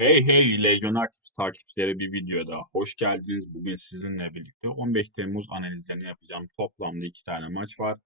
Hey hey Legioner Tips takipçileri bir videoda hoş geldiniz. Bugün sizinle birlikte 15 Temmuz analizlerini yapacağım. Toplamda iki tane maç var.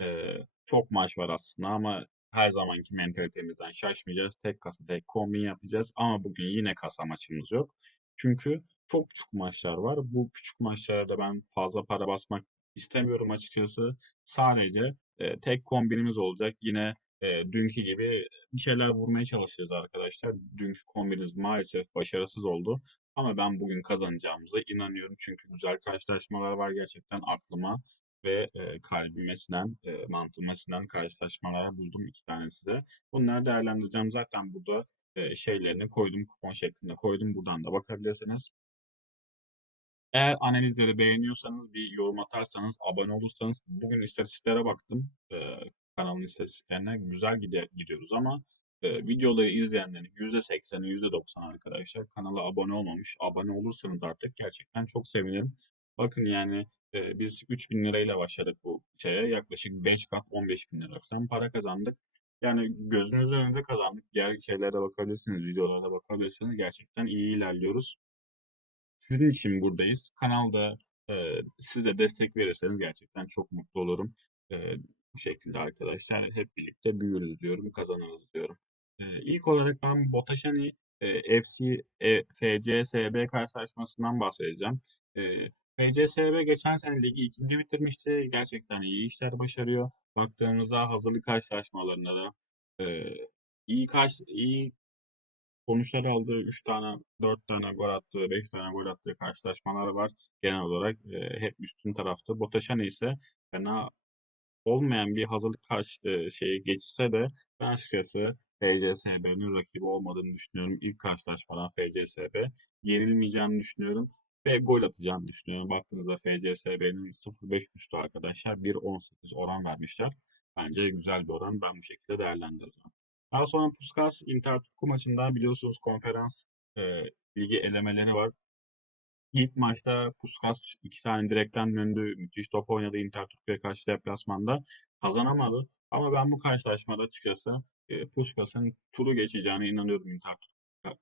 Ee, çok maç var aslında ama her zamanki mentalitemizden şaşmayacağız. Tek kasa tek kombin yapacağız ama bugün yine kasa maçımız yok. Çünkü çok küçük maçlar var. Bu küçük maçlarda ben fazla para basmak istemiyorum açıkçası. Sadece e, tek kombinimiz olacak. Yine e, dünkü gibi bir şeyler vurmaya çalışacağız arkadaşlar. Dünkü kombiniz maalesef başarısız oldu. Ama ben bugün kazanacağımıza inanıyorum. Çünkü güzel karşılaşmalar var gerçekten aklıma ve e, kalbime sinen, e, mantığıma sinen karşılaşmalar buldum iki tane size. Bunları değerlendireceğim. Zaten burada e, şeylerini koydum, kupon şeklinde koydum. Buradan da bakabilirsiniz. Eğer analizleri beğeniyorsanız bir yorum atarsanız, abone olursanız bugün istatistiklere baktım. E, kanalın istatistiklerine güzel gidiyoruz ama e, videoları izleyenlerin %80'i %90 arkadaşlar kanala abone olmamış. Abone olursanız artık gerçekten çok sevinirim. Bakın yani e, biz 3000 lirayla başladık bu şeye. Yaklaşık 5 kat 15 bin lira falan para kazandık. Yani gözünüz önünde kazandık. Diğer şeylere bakabilirsiniz, videolara bakabilirsiniz. Gerçekten iyi ilerliyoruz. Sizin için buradayız. Kanalda e, siz de destek verirseniz gerçekten çok mutlu olurum. E, bu şekilde arkadaşlar hep birlikte büyürüz diyorum, kazanırız diyorum. E, ilk olarak ben Botaşani e, FC e, FCSB karşılaşmasından bahsedeceğim. E, FCSB geçen sene ligi ikinci bitirmişti. Gerçekten iyi işler başarıyor. Baktığımızda hazırlık karşılaşmalarında da e, iyi karşı iyi sonuçlar aldığı 3 tane, 4 tane gol attığı, 5 tane gol attığı karşılaşmalar var. Genel olarak e, hep üstün tarafta. Botaşani ise fena olmayan bir hazırlık karşı e, şeyi geçse de ben açıkçası FCSB'nin rakibi olmadığını düşünüyorum. İlk karşılaşmadan FCSB yenilmeyeceğini düşünüyorum ve gol atacağını düşünüyorum. Baktığınızda FCSB'nin 0.5 üstü arkadaşlar 1.18 oran vermişler. Bence güzel bir oran. Ben bu şekilde değerlendireceğim. Daha sonra Puskas Inter Turku maçında biliyorsunuz konferans e, ligi elemeleri var. İlk maçta Puskas iki tane direkten döndü. Müthiş top oynadı Inter Turku'ya karşı deplasmanda. Kazanamadı. Ama ben bu karşılaşmada açıkçası e, Puskas'ın turu geçeceğine inanıyorum Inter,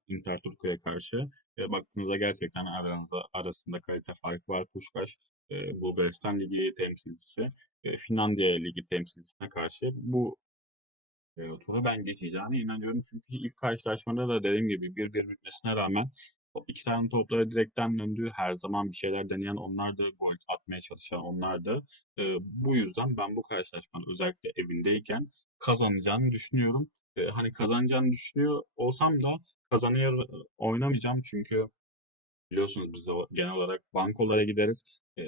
Inter Turku'ya karşı. E, baktığınızda gerçekten aranızda, arasında kalite farkı var. Puskas e, Bulgaristan Ligi temsilcisi, e, Finlandiya Ligi temsilcisine karşı bu e, turu ben geçeceğine inanıyorum. Çünkü ilk karşılaşmada da dediğim gibi bir bir bitmesine rağmen iki tane topları direkten döndüğü her zaman bir şeyler deneyen onlar da gol atmaya çalışan onlar da. E, bu yüzden ben bu karşılaşmanın özellikle evindeyken kazanacağını düşünüyorum. E, hani kazanacağını düşünüyor olsam da kazanıyor oynamayacağım çünkü biliyorsunuz biz de genel olarak bankolara gideriz. E,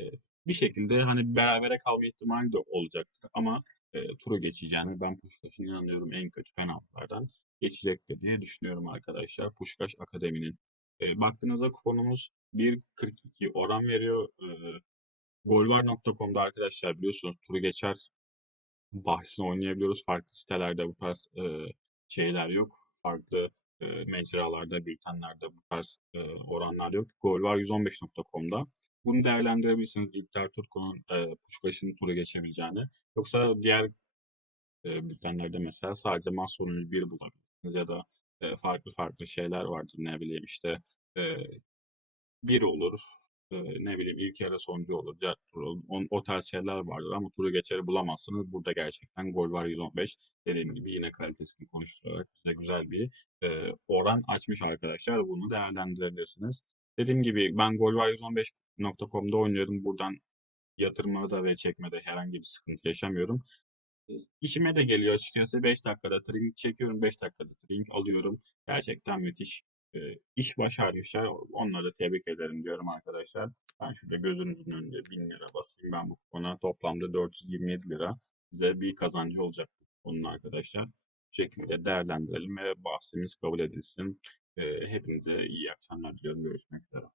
bir şekilde hani berabere kalma ihtimali de olacaktır ama e, turu geçeceğini ben Puşkaş'ın inanıyorum en kötü penaltılardan geçecektir diye düşünüyorum arkadaşlar. Puşkaş Akademi'nin. E, baktığınızda kuponumuz 1.42 oran veriyor. E, Golvar.com'da arkadaşlar biliyorsunuz turu geçer bahsini oynayabiliyoruz. Farklı sitelerde bu tarz e, şeyler yok. Farklı e, mecralarda, bültenlerde bu tarz e, oranlar yok. Golvar115.com'da. Bunu değerlendirebilirsiniz. İlter Turko'nun e, Puşkaş'ın turu geçebileceğini. Yoksa diğer e, bültenlerde mesela sadece maç sonucu bir bulabilirsiniz ya da farklı farklı şeyler vardır. Ne bileyim işte e, bir olur, e, ne bileyim ilk yarı sonucu olur, olur. On, o tarz şeyler vardır ama turu geçeri bulamazsınız. Burada gerçekten gol var 115. Dediğim gibi yine kalitesini konuşturarak bize güzel bir e, oran açmış arkadaşlar. Bunu değerlendirebilirsiniz. Dediğim gibi ben golvar115.com'da oynuyorum. Buradan yatırmada ve çekmede herhangi bir sıkıntı yaşamıyorum. İşime de geliyor açıkçası. 5 dakikada trink çekiyorum, 5 dakikada trink alıyorum. Gerçekten müthiş e, iş başarmışlar. Onları tebrik ederim diyorum arkadaşlar. Ben şurada gözünüzün önünde 1000 lira basayım. Ben bu kupona toplamda 427 lira. Size bir kazancı olacak bunun arkadaşlar. Bu şekilde değerlendirelim ve bahsimiz kabul edilsin. E, hepinize iyi akşamlar diliyorum. Görüşmek üzere.